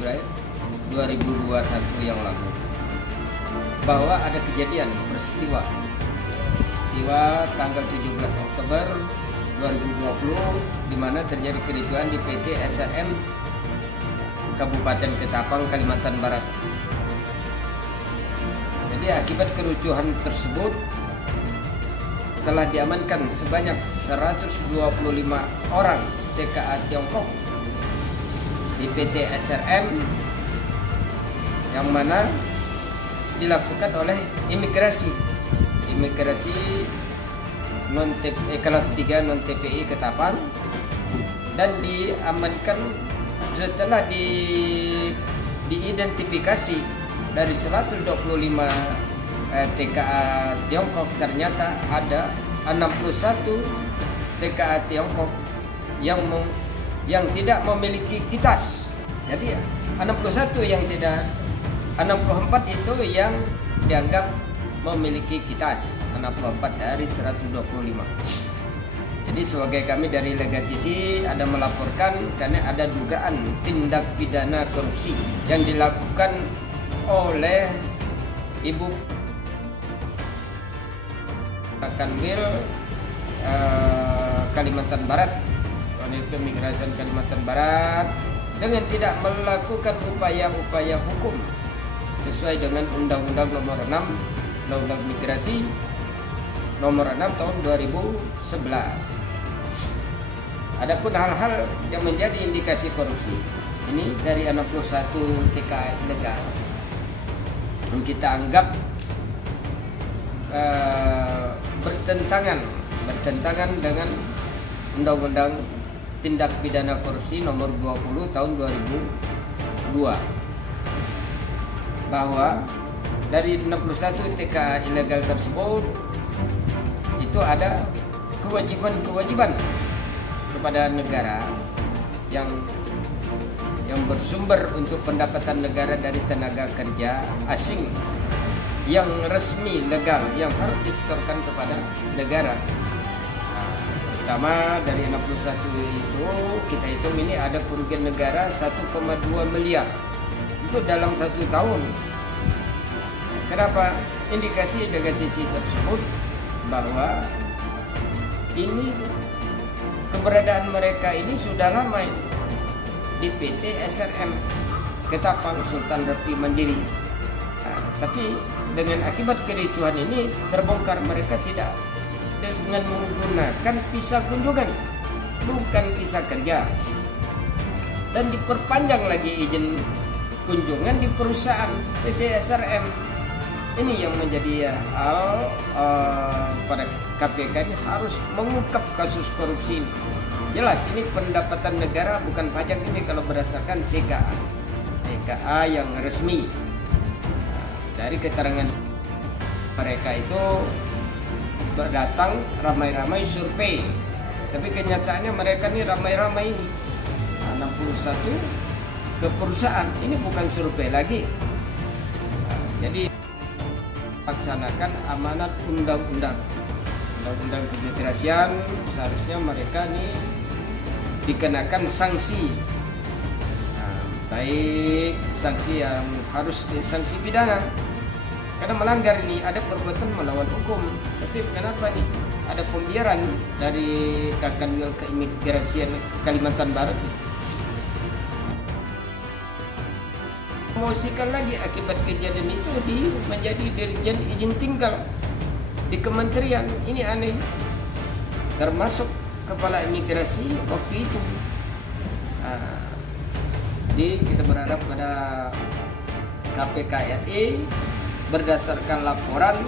Februari 2021 yang lalu, bahwa ada peristiwa tanggal 17 Oktober 2020 di mana terjadi kericuhan di PT SRM Kabupaten Ketapang, Kalimantan Barat. Jadi akibat kericuhan tersebut telah diamankan sebanyak 125 orang TKA Tiongkok di PT SRM yang mana dilakukan oleh imigrasi kelas 3 non TPI Ketapang, dan diamankan setelah diidentifikasi dari 125 TKA Tiongkok ternyata ada 61 TKA Tiongkok yang tidak memiliki kitas. Jadi 61 yang tidak, 64 itu yang dianggap memiliki kitas, 64 dari 125. Jadi sebagai kami dari Legatisi ada melaporkan karena ada dugaan tindak pidana korupsi yang dilakukan oleh Ibu Kanwil Kalimantan Barat, oleh Keimigrasian Kalimantan Barat, dengan tidak melakukan upaya-upaya hukum sesuai dengan Undang-Undang Nomor 6, Undang-Undang Migrasi Nomor 6 tahun 2011. Adapun hal-hal yang menjadi indikasi korupsi ini dari 61 TKA ilegal yang kita anggap bertentangan dengan Undang-Undang Tindak Pidana Korupsi Nomor 20 tahun 2002, bahwa dari 61 TKA ilegal tersebut itu ada kewajiban kepada negara yang bersumber untuk pendapatan negara dari tenaga kerja asing yang resmi legal yang harus disetorkan kepada negara. Pertama dari 61 itu kita hitung ini ada kerugian negara 1,2 miliar itu dalam 1 tahun. Kenapa? Indikasi Legatisi tersebut bahwa ini keberadaan mereka ini sudah lama di PT SRM Ketapang Sultan Repti Mandiri. Tapi dengan akibat kericuhan ini terbongkar mereka tidak dengan menggunakan visa kunjungan, bukan visa kerja, dan diperpanjang lagi izin kunjungan di perusahaan PT SRM. Ini yang menjadi hal pada KPK ini harus mengungkap kasus korupsi ini. Jelas ini pendapatan negara bukan pajak ini kalau berdasarkan TKA yang resmi. Dari keterangan mereka itu berdatang ramai-ramai survei, tapi kenyataannya mereka ini ramai-ramai ini 61 ke perusahaan. Ini bukan survei lagi. Jadi laksanakan amanat undang-undang keimigrasian, seharusnya mereka ini dikenakan sanksi, baik sanksi yang harus sanksi pidana karena melanggar ini, ada perbuatan melawan hukum. Tapi kenapa nih ada pembiaran dari Kanwil Keimigrasian Kalimantan Barat? Promosikan lagi akibat kejadian itu menjadi Dirjen Izin Tinggal di kementerian. Ini aneh, termasuk kepala imigrasi waktu itu. Jadi kita berharap pada KPK RI berdasarkan laporan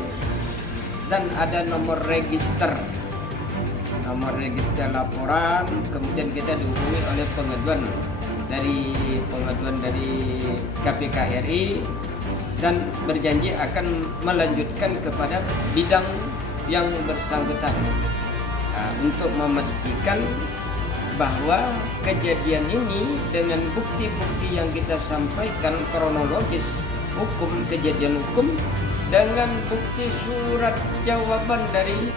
dan ada nomor register laporan, kemudian kita dihubungi oleh pengaduan dari KPK RI dan berjanji akan melanjutkan kepada bidang yang bersangkutan untuk memastikan bahwa kejadian ini dengan bukti-bukti yang kita sampaikan kronologis hukum, kejadian hukum, dengan bukti surat jawaban dari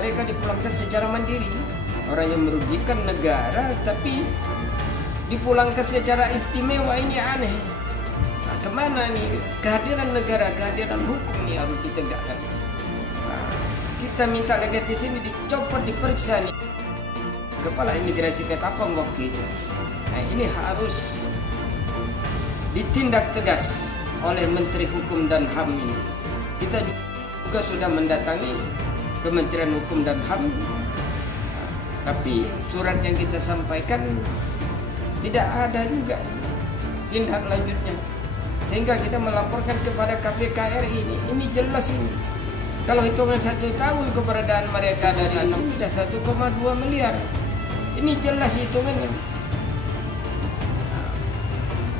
mereka dipulangkan secara mandiri. orang yang merugikan negara tapi dipulangkan secara istimewa, ini aneh. Nah, kemana nih kehadiran negara, kehadiran hukum nih harus ditegakkan. Nah, kita minta legatis ini dicopot, diperiksa nih kepala imigrasi Ketapang waktu itu. Nah, ini harus ditindak tegas oleh Menteri Hukum dan HAM ini. Kita juga sudah mendatangi Kementerian Hukum dan HAM, tapi surat yang kita sampaikan tidak ada juga tindak lanjutnya, sehingga kita melaporkan kepada KPK RI ini jelas ini. Kalau hitungan 1 tahun keberadaan mereka dari sana sudah 1,2 miliar, ini jelas hitungannya.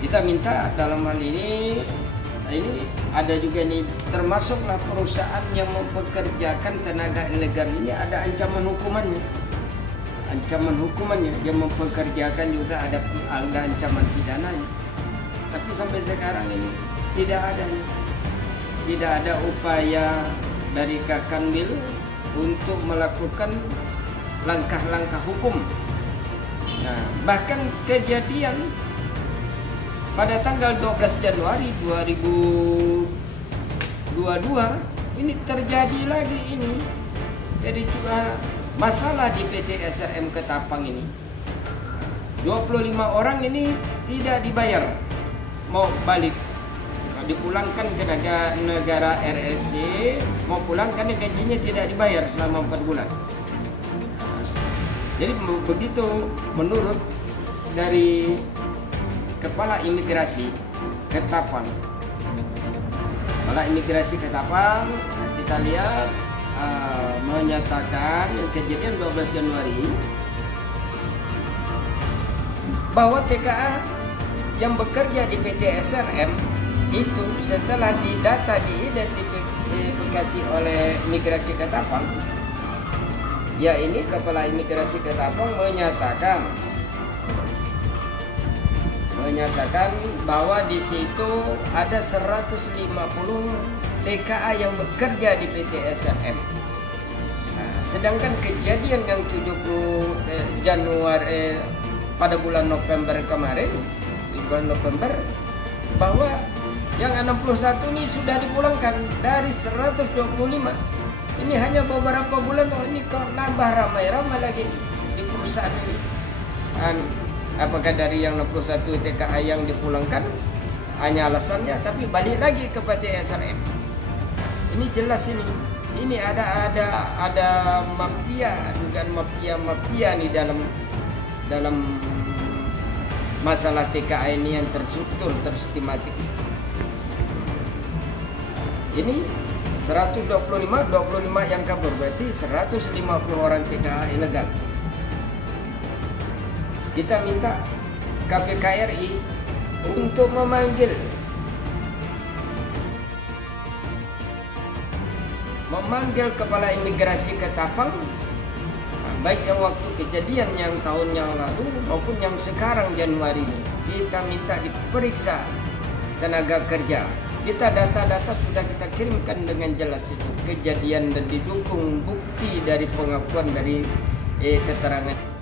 Kita minta dalam hal ini ada juga nih, termasuklah perusahaan yang mempekerjakan tenaga ilegal ini ada ancaman hukumannya. Ancaman hukumannya, yang mempekerjakan juga ada ancaman pidananya. Tapi sampai sekarang ini tidak ada upaya dari Kakanwil untuk melakukan langkah-langkah hukum. Nah, bahkan kejadian pada tanggal 12 Januari 2022 ini terjadi lagi ini. Jadi juga masalah di PT SRM Ketapang ini, 25 orang ini tidak dibayar, mau balik, dipulangkan ke negara RRC, mau pulang karena gajinya tidak dibayar selama 4 bulan. Jadi begitu menurut dari Kepala Imigrasi Ketapang. Kepala Imigrasi Ketapang, kita lihat menyatakan kejadian 12 Januari bahwa TKA yang bekerja di PT SRM itu setelah didata, diidentifikasi oleh Imigrasi Ketapang, ya ini Kepala Imigrasi Ketapang menyatakan bahwa di situ ada 150 TKA yang bekerja di PT SRM. Nah, sedangkan kejadian yang 70 Januari pada bulan November kemarin, di bulan November, bahwa yang 61 ini sudah dipulangkan dari 125. Ini hanya beberapa bulan, ini kok nambah ramai-ramai lagi di perusahaan ini. Apakah dari yang 61 TKA yang dipulangkan hanya alasannya, tapi balik lagi ke PT SRM? Ini jelas ini ada mafia, bukan mafia nih dalam masalah TKA ini yang terstruktur, tersistematik. Ini 25 yang kabur, berarti 150 orang TKA ilegal. Kita minta KPK RI untuk memanggil Kepala Imigrasi Ketapang, baik yang waktu kejadian yang tahun yang lalu maupun yang sekarang Januari ini. Kita minta diperiksa tenaga kerja. Kita data-data sudah kita kirimkan dengan jelas itu kejadian, dan didukung bukti dari pengakuan dari keterangan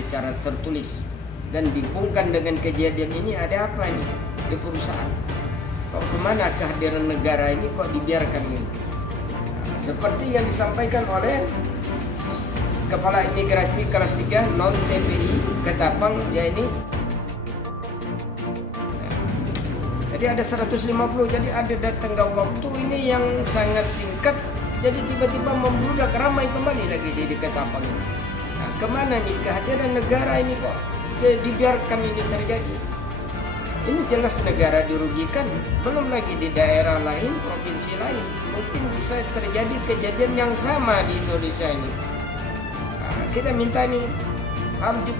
secara tertulis, dan dihubungkan dengan kejadian ini. Ada apa ini di perusahaan? Kok kemana kehadiran negara ini kok dibiarkan ini? Seperti yang disampaikan oleh Kepala Imigrasi kelas 3 non TPI Ketapang, ya ini. Jadi ada 150, jadi ada tenggang waktu ini yang sangat singkat, jadi tiba-tiba membludak, ramai kembali lagi di Ketapang ini. Nah, kemana nih kehadiran negara ini kok dibiarkan ini terjadi? Ini jelas negara dirugikan, belum lagi di daerah lain, provinsi lain. Mungkin bisa terjadi kejadian yang sama di Indonesia ini. Nah, kita minta nih harus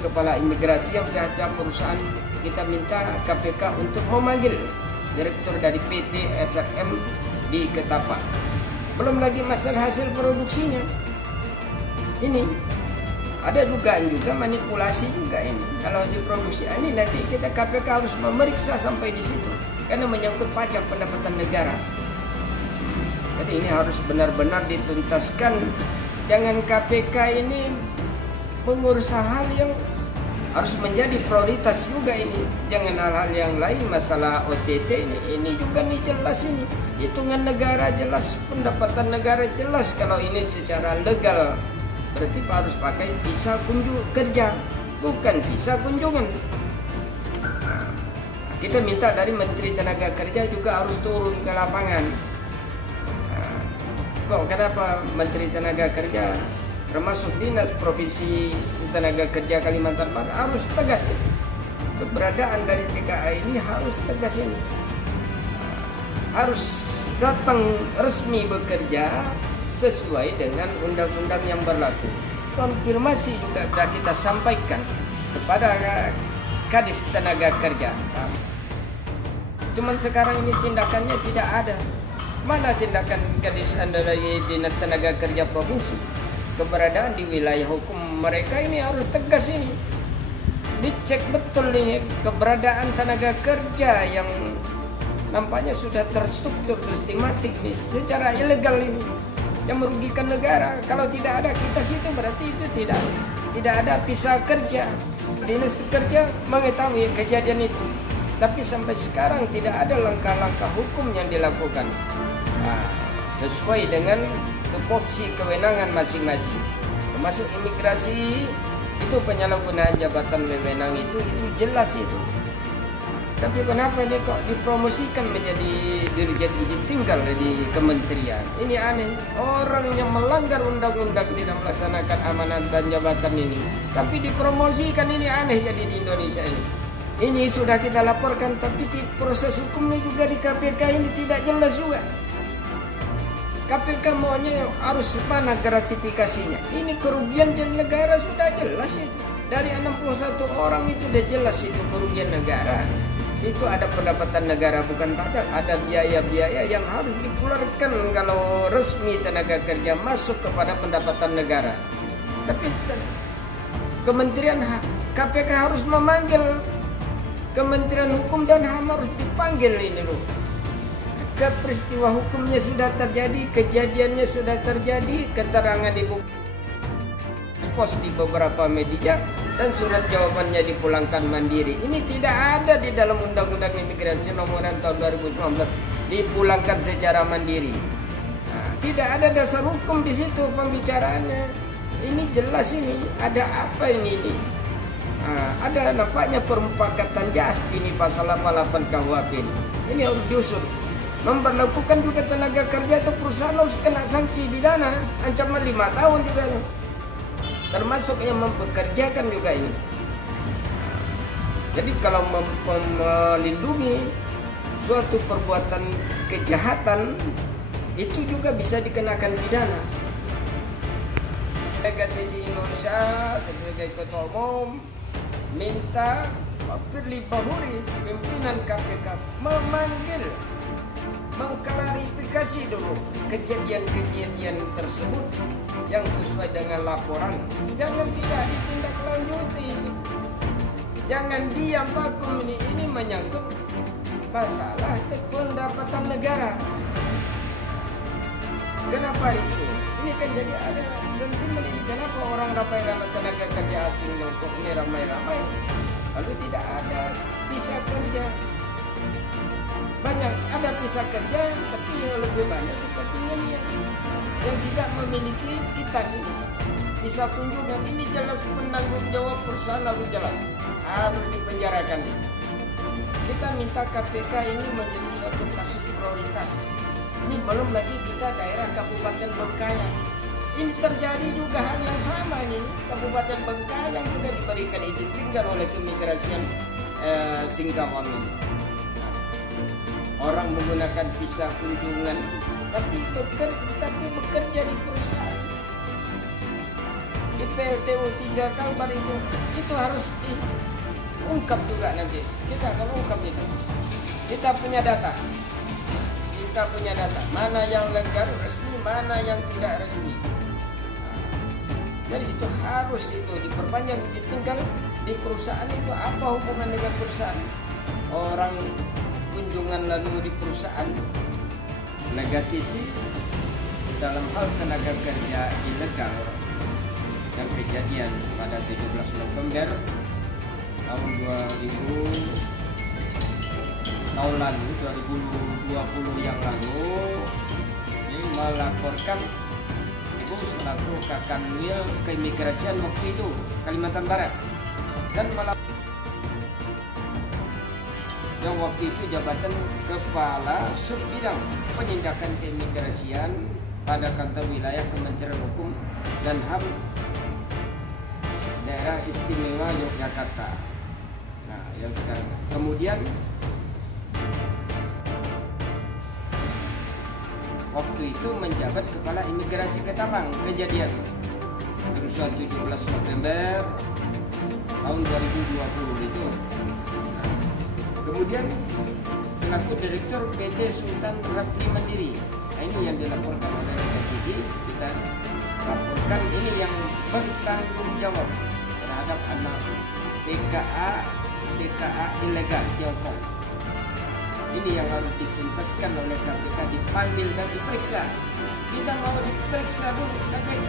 Kepala Imigrasi yang pihak perusahaan, kita minta KPK untuk memanggil direktur dari PT SRM di Ketapang. Belum lagi masalah hasil produksinya. Ini ada dugaan juga manipulasi juga ini. Kalau hasil produksi ini nanti kita KPK harus memeriksa sampai di situ, karena menyangkut pajak pendapatan negara. Jadi ini harus benar-benar dituntaskan. Jangan KPK ini mengurus hal-hal yang harus menjadi prioritas juga ini. Jangan hal-hal yang lain, masalah OTT ini juga nih jelas ini. Hitungan negara jelas, pendapatan negara jelas. Kalau ini secara legal, berarti harus pakai visa kerja, bukan visa kunjungan. Nah, kita minta dari Menteri Tenaga Kerja juga harus turun ke lapangan. Kenapa Menteri Tenaga Kerja termasuk Dinas Provinsi Tenaga Kerja Kalimantan Barat harus tegas ini. Keberadaan dari TKA ini harus tegas ini. Harus datang resmi bekerja sesuai dengan undang-undang yang berlaku. Konfirmasi juga sudah kita sampaikan kepada Kadis Tenaga Kerja. Cuman sekarang ini tindakannya tidak ada. Mana tindakan Kadis dari Dinas Tenaga Kerja Provinsi? Keberadaan di wilayah hukum mereka ini harus tegas ini. Dicek betul ini keberadaan tenaga kerja yang nampaknya sudah terstruktur, sistematik nih, secara ilegal ini, yang merugikan negara. Kalau tidak ada kita situ berarti itu tidak ada visa kerja. Dinas kerja mengetahui kejadian itu, tapi sampai sekarang tidak ada langkah-langkah hukum yang dilakukan. Sesuai dengan tupoksi kewenangan masing-masing, termasuk imigrasi itu penyalahgunaan jabatan wewenang itu jelas itu. Tapi kenapa dia kok dipromosikan menjadi dirjen izin tinggal di kementerian? Ini aneh. Orang yang melanggar undang-undang tidak melaksanakan amanat dan jabatan ini, tapi dipromosikan, ini aneh jadi di Indonesia ini. Ini sudah kita laporkan, tapi proses hukumnya juga di KPK ini tidak jelas juga. KPK maunya harus mana gratifikasinya. Ini kerugian negara sudah jelas itu. Dari 61 orang itu sudah jelas itu kerugian negara. Itu ada pendapatan negara bukan pajak, ada biaya-biaya yang harus dikeluarkan kalau resmi tenaga kerja masuk kepada pendapatan negara. Tapi Kementerian KPK harus memanggil Kementerian Hukum dan HAM, harus dipanggil ini loh. Peristiwa hukumnya sudah terjadi, kejadiannya sudah terjadi, keterangan di beberapa media, dan surat jawabannya dipulangkan mandiri. Ini tidak ada di dalam Undang-Undang Imigrasi Nomor 6 tahun 2019, dipulangkan secara mandiri. Tidak ada dasar hukum di situ pembicaraannya. Ini jelas ini, ada apa ini? Ada nampaknya permufakatan jahat ini pasal 88 KUHP ini. Ini harus diusut. Memperlakukan juga tenaga kerja atau perusahaan harus kena sanksi pidana, ancaman 5 tahun juga, termasuk yang mempekerjakan juga ini. Jadi kalau melindungi suatu perbuatan kejahatan itu juga bisa dikenakan pidana. Delegasi Indonesia sebagai ketua umum minta Pak Firly Bahuri, pimpinan KPK, mengklarifikasi dulu kejadian-kejadian tersebut yang sesuai dengan laporan. Jangan tidak ditindaklanjuti. Jangan diam vakum ini menyangkut masalah pendapatan negara. Kenapa itu? Ini kan jadi ada sentimen ini. Kenapa orang ramai-ramai tenaga kerja asing kok ini ramai-ramai, lalu tidak ada visa kerja? Banyak ada visa kerja, tapi yang lebih banyak sepertinya nih yang tidak memiliki kitas ini. Visa kunjungan ini jelas penanggung jawab perusahaan, lalu jelas harus dipenjarakan. Kita minta KPK ini menjadi suatu kasus prioritas. Ini belum lagi kita daerah Kabupaten Bengkayang. Ini terjadi juga hal yang sama ini. Kabupaten Bengkayang juga diberikan izin tinggal oleh keimigrasian Singkawang ini. Orang menggunakan visa kunjungan, tapi bekerja di perusahaan. Di PLTU 3 Kalbar itu harus diungkap juga nanti. Kita akan ungkap itu. Kita punya data. Mana yang legal resmi, mana yang tidak resmi. Jadi itu harus diperpanjang izin tinggal di perusahaan itu. Apa hubungan dengan perusahaan? Orang kunjungan lalu di perusahaan negatif sih dalam hal tenaga kerja ilegal yang kejadian pada 17 November tahun 2020 yang lalu ini melaporkan ibu selaku Kakanwil keimigrasian waktu itu Kalimantan Barat dan yang waktu itu jabatan Kepala Subbidang Penindakan Keimigrasian pada kantor wilayah Kementerian Hukum dan HAM Daerah Istimewa Yogyakarta. Nah, yang sekarang kemudian waktu itu menjabat Kepala Imigrasi Ketapang kejadian kerusuhan 17 November tahun 2020 itu. Kemudian selaku Direktur PT Sultan Ratni Mandiri. Nah, ini yang dilaporkan oleh revisi. Kita laporkan ini yang bertanggung jawab terhadap anak TKA ilegal Tiongkok. Ini yang harus dituntaskan oleh KPK, dipanggil dan diperiksa. Kita mau diperiksa dulu KPK.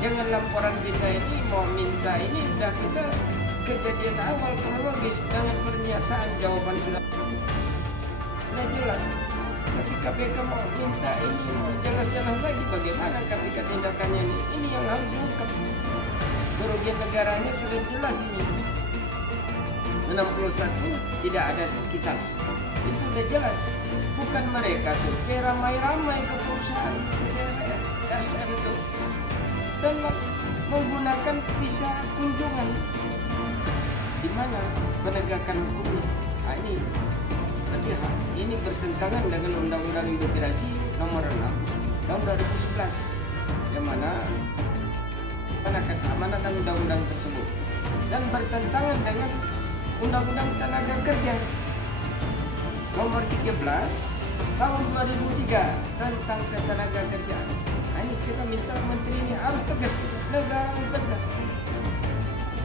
Jangan laporan kita ini mau minta ini sudah kita kejadian awal kronologis dengan pernyataan jawaban sudah jelas. Tapi KPK mau minta ini mau jelas-jelas lagi bagaimana KPK tindakannya ini. Ini yang harus diungkap. Kerugian negaranya sudah jelas ini. 61 tidak ada kita. Itu sudah jelas. Bukan mereka survei ramai-ramai ke perusahaan SM itu dan menggunakan visa kunjungan. Di mana penegakan hukumnya? Nah, berarti ini bertentangan dengan Undang-Undang Imigrasi Nomor 6 tahun 2011 yang mana amanatan undang-undang tersebut dan bertentangan dengan Undang-Undang Tenaga Kerja Nomor 13 tahun 2003 tentang ketenaga kerjaan. Nah, ini kita minta menteri ini harus tegas, negara harus tegas.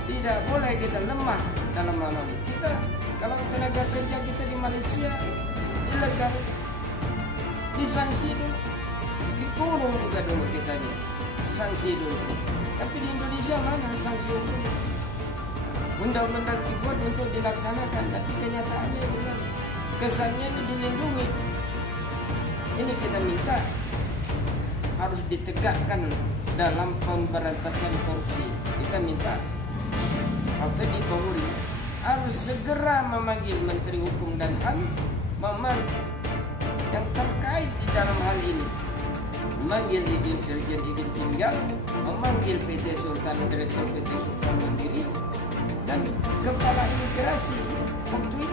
Tidak boleh kita lemah dalam hal ini. Kita kalau tenaga kerja kita di Malaysia ilegal, disanksi dulu, dikurung juga dulu kita ini, sanksi dulu. Tapi di Indonesia mana sanksi hukum? Undang-undang dibuat untuk dilaksanakan, tapi kenyataannya bukan. Kesannya ini dilindungi. Ini kita minta harus ditegakkan dalam pemberantasan korupsi. Kita minta atau di Polri harus segera memanggil Menteri Hukum dan HAM yang terkait di dalam hal ini, memanggil izin tinggal, memanggil PT Sultan, Direktur PT Sultan Mandiri dan Kepala Imigrasi waktu itu.